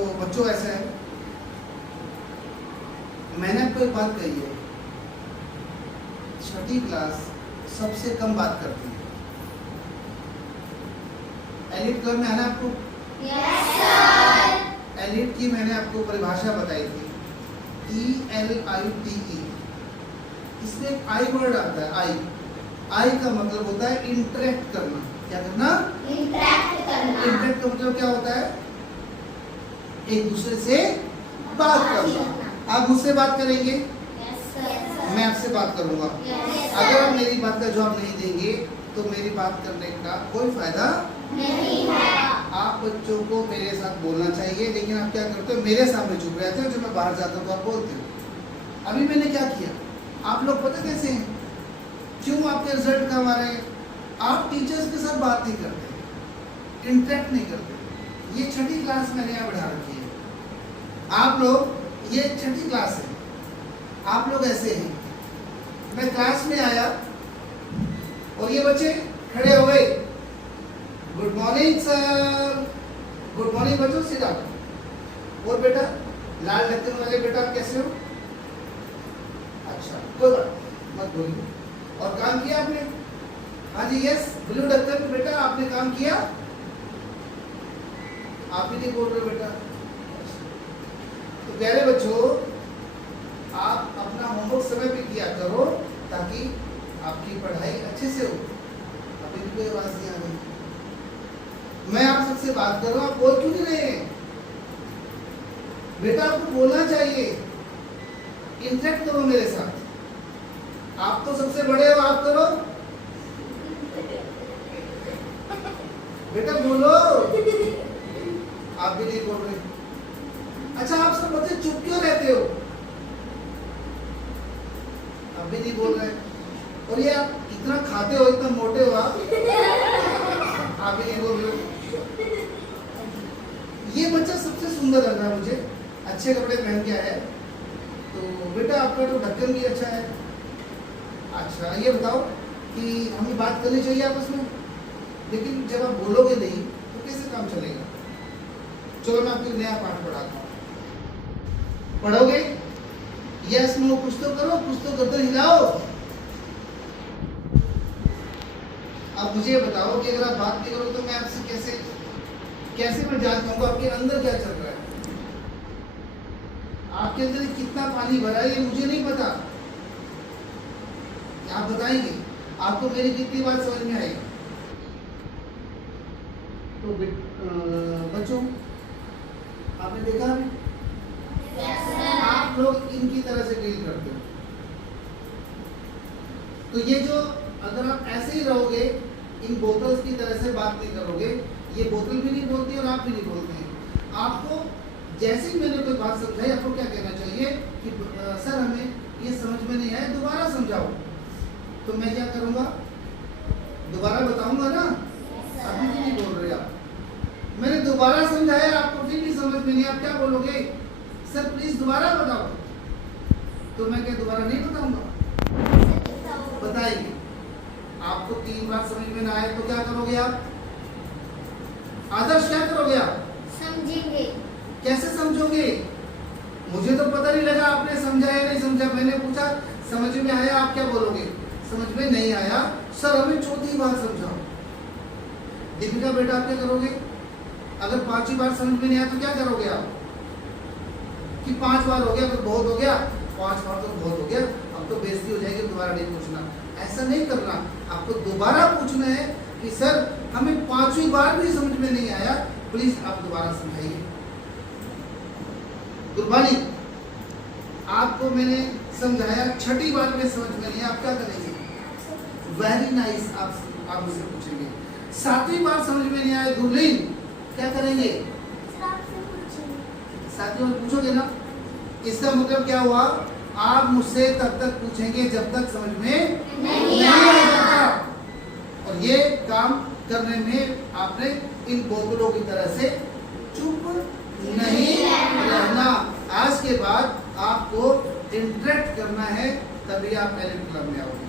तो बच्चों ऐसा है, मैंने आपको एक बात कही है, छठी क्लास सबसे कम बात करती है। एलिट क्लब में आना आपको? Yes sir. एलिट की मैंने आपको परिभाषा बताई थी, ELITE। इसमें आई वर्ड आता है, आई का मतलब होता है इंटरेक्ट करना। क्या करना? इंटरेक्ट करना। इंटरेक्ट का मतलब क्या होता है? एक दूसरे से बात करना। आप मुझसे बात करेंगे, यस सर। मैं आपसे बात करूंगा। यस अगर आप सर। मेरी बात का जवाब नहीं देंगे तो मेरी बात करने का कोई फायदा नहीं है। आप बच्चों को मेरे साथ बोलना चाहिए, लेकिन आप क्या करते हो? मेरे सामने चुप रहते हो। जब मैं बाहर जाता हूँ तो आप बोलते हो। अभी मैंने क्या किया? आप लोग पता कैसे हैं? क्यों आपके रिजल्ट कम आ रहे हैं? आप टीचर्स के साथ बात नहीं करते, इंटरेक्ट नहीं करते। ये छठी क्लास मैंने यहाँ बढ़ा रखी है। आप लोग, ये छठी क्लास है, आप लोग ऐसे हैं। मैं क्लास में आया और ये बच्चे खड़े हो गए, good morning sir, good morning बच्चों, सीधा। और बेटा, लाल ढक्कन वाले बेटा, आप कैसे हो? अच्छा, कोई बात मत बोलिए। और काम किया आपने? हाँ जी, यस। ब्लू ढक्कन बेटा, आपने काम किया? आप भी नहीं बोल रहे बेटा। तो प्यारे बच्चों, आप अपना होमवर्क समय पे किया करो ताकि आपकी पढ़ाई अच्छे से हो। अभी भी कोई आवाज नहीं आ रही। मैं आप सबसे बात कर रहा हूँ, आप बोल क्यों नहीं रहे हैं? बेटा आपको बोलना चाहिए, इंटरेक्ट करो मेरे साथ। आप तो सबसे बड़े हो, आप करो। बेटा बोलो। आप भी नहीं बोल रहे। अच्छा, आप सब बच्चे चुप क्यों रहते हो? आप भी नहीं बोल रहे। और ये आप इतना खाते हो, इतना मोटे हो आप भी नहीं बोल रहे हो। ये बच्चा सबसे सुंदर लग रहा है मुझे, अच्छे कपड़े पहन के आया है। तो बेटा आपका तो ढक्कन भी अच्छा है। अच्छा, ये बताओ कि हमें बात करनी चाहिए आपस में, लेकिन जब आप बोलोगे नहीं तो कैसे काम चलेगा? चलो मैं आपको नया पाठ पढ़ाता हूँ। पढ़ोगे? यस नो कुछ तो करो, कुछ तो गर्दन हिलाओ। अब मुझे बताओ कि अगर आप बात नहीं करोगे तो मैं आपसे कैसे मैं जान पाऊंगा आपके अंदर क्या चल रहा है? आपके अंदर कितना पानी भरा है ये मुझे नहीं पता। आप बताएंगे, आपको मेरी कितनी बात समझ में आएगी? तो बच्चों, आपने देखा यस सर। आप लोग इनकी तरह से डील करते हो। तो ये जो, अगर आप ऐसे ही रहोगे, इन बोतल्स की तरह से बात नहीं करोगे, ये बोतल भी नहीं बोलती और आप भी नहीं बोलते हैं। आपको जैसे ही मैंने कोई बात समझाई, आपको क्या कहना चाहिए कि सर हमें ये समझ में नहीं आया, दोबारा समझाओ। तो मैं क्या करूँगा? दोबारा बताऊंगा ना। अभी भी नहीं बोल रहे आप। मैंने दोबारा समझाया, आपको फिर भी समझ में नहीं, आप क्या बोलोगे? सर प्लीज दोबारा बताओ। तो मैं क्या दोबारा नहीं बताऊंगा? बताइए। आपको 3 बार समझ में ना आए तो क्या करोगे आप? आदर्श क्या करोगे आप? समझेंगे। कैसे समझोगे? मुझे तो पता नहीं लगा आपने समझा या नहीं समझा। मैंने पूछा समझ में आया, आप क्या बोलोगे? समझ में नहीं आया, सर हमें 4थी बार समझाओ। दीपिका बेटा आप क्या करोगे? अगर 5वीं बार समझ में नहीं आया तो क्या करोगे आप? कि 5 बार हो गया तो बहुत हो गया, 5 बार तो बहुत हो गया, अब तो बेइज्जती हो जाएगी, दोबारा नहीं पूछना। ऐसा नहीं करना, आपको दोबारा पूछना है कि सर हमें 5वीं बार भी समझ में नहीं आया, प्लीज आप दोबारा समझाइए। गुरबानी, आपको मैंने समझाया, 6ठी बार में समझ में नहीं, आप क्या करेंगे? वेरी नाइस, आप मुझसे पूछेंगे। 7वीं बार समझ में नहीं आया, गुरलीन क्या करेंगे? 7वीं बार पूछोगे ना। इसका मतलब क्या हुआ? आप मुझसे तब तक पूछेंगे जब तक समझ में नहीं आएगा। और ये काम करने में आपने इन बोतलों की तरह से चुप नहीं रहना। आज के बाद आपको इंटरेक्ट करना है, तभी आप एलिट क्लब में आओगे।